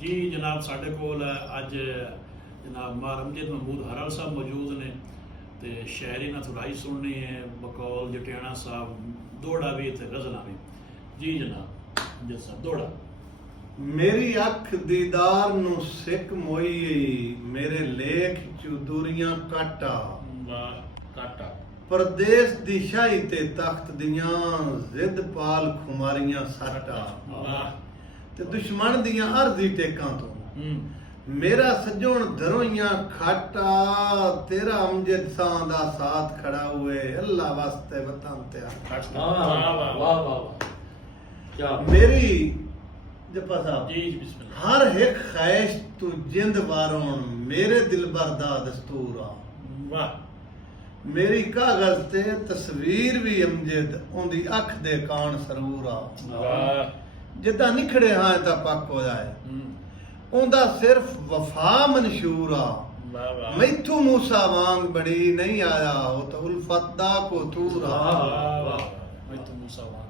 जी जनाब साढ़े कोल अज जनाब मार अमजद महमूद हरल साहब मौजूद ने तो शायरी ना थोड़ाई सुननी है बकौल जटियाणा साहब दौड़ा भी इतने गजला भी। जी जनाब अमजद साहब दौड़ा। मेरी अख दीदार नू सिक मोई मेरे लेख चू दूरियां काटा वाह काटा परदेस दी शाही ते तख्त दियां जिद पाल खुमारियां साटा वाह ते दुश्मन दियां अर्जी टेकां तो मेरा सजोण धरोइयां खाटा तेरा अमजद सां दा साथ खड़ा हुए अल्लाह वास्ते वतन ते वाह वाह वाह क्या मेरी जपा साहब जी बिस्मिल्लाह। हर एक ख्वाहिश तू जिंद वारोण मेरे दिलबर दा दस्तूर आ वाह मेरी कागज ते तस्वीर भी अमजद ओंदी अख दे कान सरूर आ वाह जिद्दां निखड़े हां ता पक हो जाए ओंदा सिर्फ वफा मंशूर आ वाह वाह मैथू मूसा वांग बड़ी नहीं आया हो तो उल्फत दा को तूर आ वाह वाह मैं तो मूसा वाह